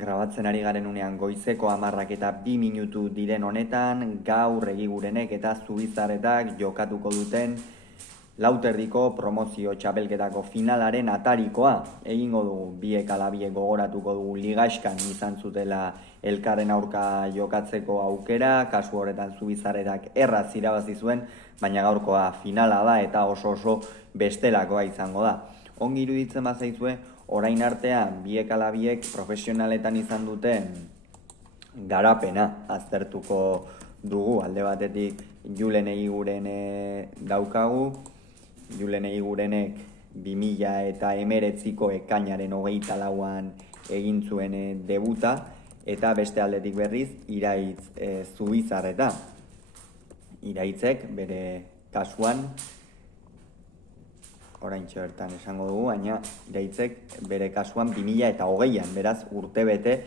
Grabatzen ari garen unean goizeko 10 eta 2 minutu diren honetan, gaur Egigurenek eta Zubizarretak jokatuko duten lauterdiko promozio txapelketako finalaren atarikoa. Egingo dugu, biek ala biek gogoratuko dugu ligaxkan izan zutela elkarren aurka jokatzeko aukera, kasu horretan Zubizarretak erraz irabazi zuen, baina gaurkoa finala da eta oso bestelakoa izango da. Ongi iruditzen bazaizue, orain artean biek ala biek profesionaletan izan duten garapena aztertuko dugu. Alde batetik Julen Egiguren daukagu. Julen Egigurenek 2019ko ekainaren 24an egin zuen debuta, eta beste aldetik berriz Iraitz Zubizarreta. Iraitzek bere kasuan, oraintxe bertan esango dugu, baina Iraitzek bere kasuan 2020an, beraz urtebete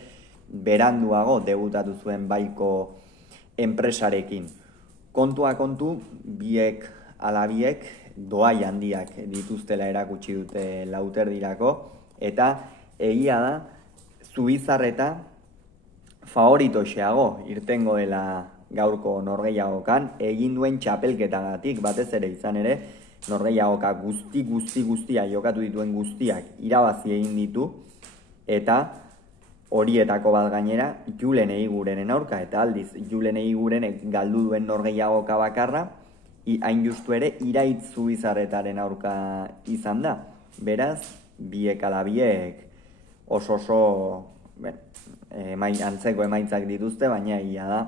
beranduago debutatu zuen baiko enpresarekin. Kontua kontu, biek ala biek doai handiak dituztela erakutsi dute lauterdirako, eta egia da Zubizarreta favoritoxeago irtengo dela gaurko norgehiagokan, egin duen txapelketagatik, batez ere izan ere, norgehiagoka guztia jokatu dituen guztiak irabazi egin ditu, eta horietako bat gainera Julen Egigurenen aurka, eta aldiz Julen Egigurenek galdu duen norgehiagoka bakarra, hain justu ere Iraitz Zubizarretaren aurka izan da. Beraz, biek ala biek oso antzeko emaitzak dituzte, baina egia da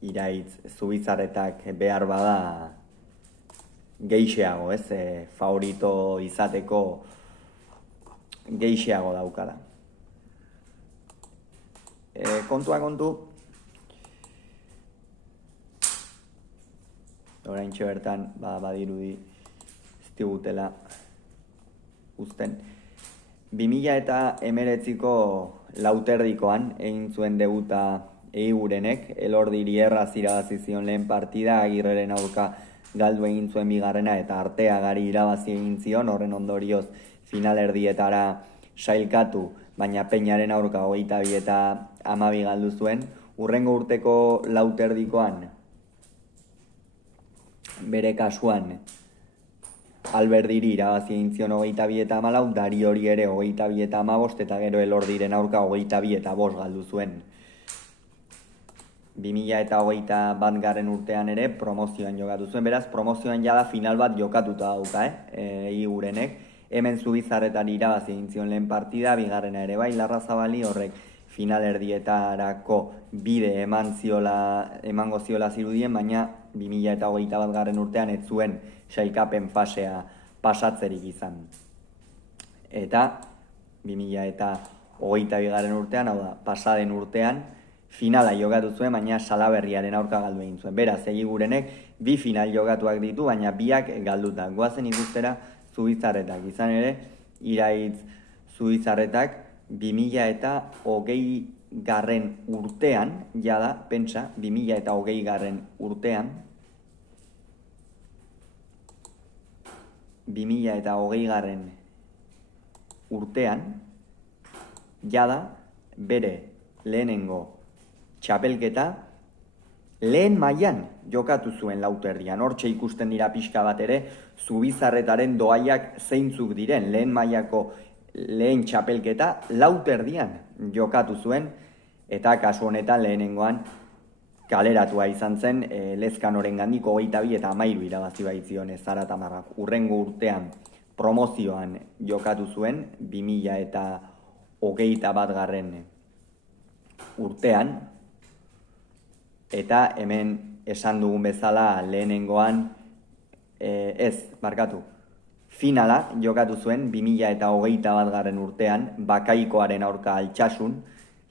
Iraitz Zubizarretak behar bada geixeago, favorito izateko geixeago daukala. Kontua kontu, oraintxe bertan badirudi ez digutela uzten. 2019ko lauterdikoan egin zuen debuta Egigurenek, Elordiri erraz irabazi zion lehen partida, Agirreren aurka galdu egin zuen bigarrena eta Arteagari irabazi egin zion, horren ondorioz finalerdietara sailkatu, baina Peñaren aurka 22 eta 12 galdu zuen. Hurrengo urteko lauterdikoan bere kasuan Alberdiri irabazi egin zion 22 eta 14, Dari hori ere 22 eta 15, eta gero Elordiren aurka 22 eta 5 galdu zuen. 2021 garen urtean ere promozioan jokatu zuen, beraz promozioan jada final bat jokatuta dauka, Egigurenek. Hemen Zubizarretari irabazi egin zion lehen partida, bigarrena ere bai, Larrazabali horrek finalerdietarako bide emango ziola zirudien, baina 2021 garen urtean ez zuen sailkapen fasea pasatzerik izan. Eta 2022 garen urtean, hau da, pasaden urtean, finala jokatu zuen, baina Salaberriaren aurka galdu egin zuen. Beraz, Egigurenek bi final jokatuak ditu, baina biak galduta. Goazen ikustera Zubizarretak. Izan ere, Iraitz Zubizarretak 2020 garren urtean, jada, pentsa, 2020 garren urtean, 2020 garren urtean, jada, bere lehenengo txapelketa lehen mailan jokatu zuen lauterdian. Hortxe ikusten dira pixka bat ere Zubizarretaren doaiak zeintzuk diren. Lehen mailako lehen txapelketa lauterdian jokatu zuen, eta kasu honetan lehenengoan kaleratua izan zen Lezkanorengandik 22 eta 13 irabazi baitzion Zaratamarrak. Hurrengo urtean promozioan jokatu zuen 2021 garren urtean, eta hemen esan dugun bezala lehenengoan finala jokatu zuen 2021 garren urtean, Bakaikoaren aurka Altsasun.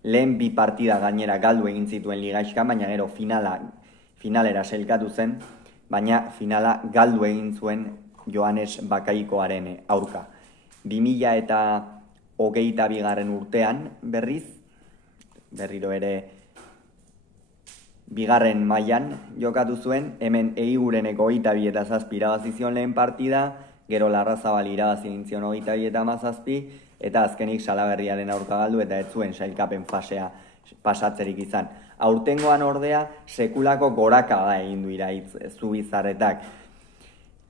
Lehen bi partida gainera galdu egin zituen ligaxkan, baina gero finalera sailkatu zen, baina finala galdu egin zuen Joanes Bakaikoaren aurka. 2022 garren urtean berriro ere bigarren mailan jokatu zuen, hemen Egigurenek 22 eta 7 irabazi zion lehen partida, gero Larrazabal irabazi nintzion 22-17, eta azkenik Salaberriaren aurka galdu eta ez zuen sailkapen fasea pasatzerik izan. Aurtengoan ordea, sekulako goraka da egin du Iraitz Zubizarretak.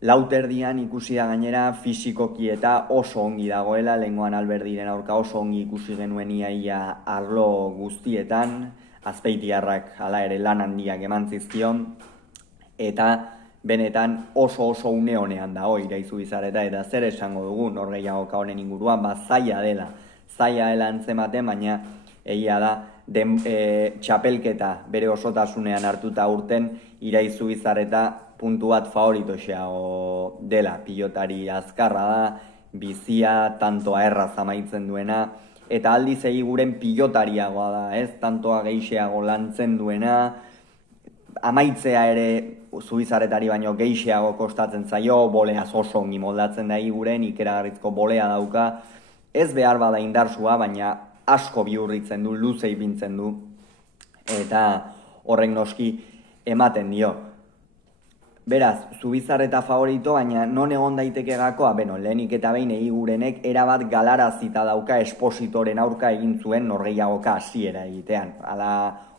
Lauterdian ikusi da gainera fisikoki eta oso ongi dagoela, lehengoan Alberdiren aurka oso ongi ikusi genuen iaia arlo guztietan, Azpeitiarrak hala ere lan handiak eman zizkion, eta benetan oso une honean dago Iraitz Zubizarreta, eta zer esango dugu norgehiagoka honen inguruan, zaila dela antzematen, baina egia da txapelketa bere osotasunean hartuta urten Iraitz Zubizarreta puntu bat favoritoxeago dela, pilotari azkarra da, bizia, tantoa erraz amaitzen duena, eta aldiz egiguren pilotariagoa da, tantoa geixeago lantzen duena, amaitzea ere Zubizarretari baino geixeago kostatzen zaio, boleaz oso ongi moldatzen da egiguren, ikeragarrizko bolea dauka, ez behar bada indarsua, baina asko bihurritzen du, luze ipintzen du, eta horrek noski ematen dio. Beraz, Zubizarreta favorito, baina non egon daiteke gakoa, lehenik eta behin egigurenek erabat galarazita dauka espositoren aurka egin zuen norgehiagoka hasiera egitean.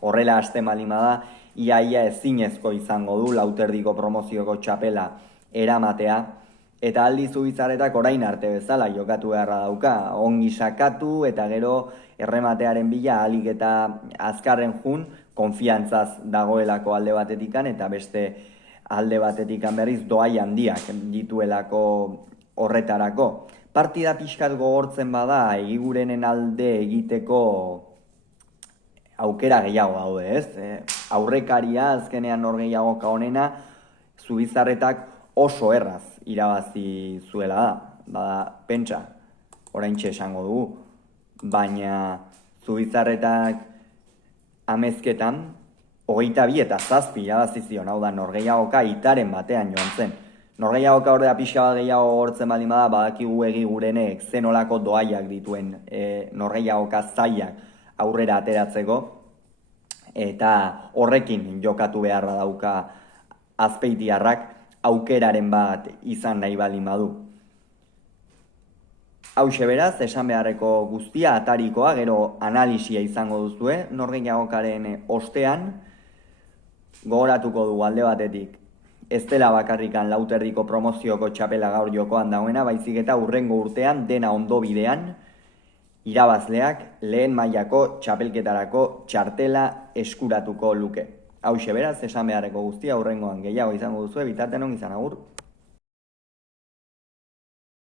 Horrela hasten baldin bada, iaia ezinezko izango du Lauterdiko promozioko txapela eramatea, eta aldi Zubizarretak orain arte bezala jokatu beharra dauka, ongi sakatu eta gero errematearen bila ahalik eta azkarren jun, konfiantzaz dagoelako alde batetikan eta beste alde batetikan berriz doai handiak dituelako horretarako. Partida pixkat gogortzen bada, egigurenen alde egiteko aukera gehiago daude, ez? Aurrekaria azkenean norgehiagoka honena, Zubizarretak oso erraz irabazi zuela da. Pentsa, oraintxe esango dugu, baina Zubizarretak amezketan 22 eta 7 irabazi zion, hau da norgehiagoka itaren batean joan zen. Norgehiagoka ordea pixa bat gehiago gogortzen baldin bada, badakigu egigurenek zenolako doaiak dituen norgehiagoka zailak aurrera ateratzeko, eta horrekin jokatu beharra dauka Azpeitiarrak aukeraren bat izan nahi baldin badu. Hauxe beraz, esan beharreko guztia atarikoa, gero analisia izango duzue, norgehiagokaren ostean, gogoratuko dugu alde batetik, ez dela bakarrikan Lauterdiko promozioko txapela gaur jokoan dagoena, baizik eta hurrengo urtean dena ondo bidean, irabazleak lehen mailako txapelketarako txartela eskuratuko luke. Hauxe beraz, esan beharreko guztia hurrengoan gehiago izango duzue, bitartean ongi izan, agur.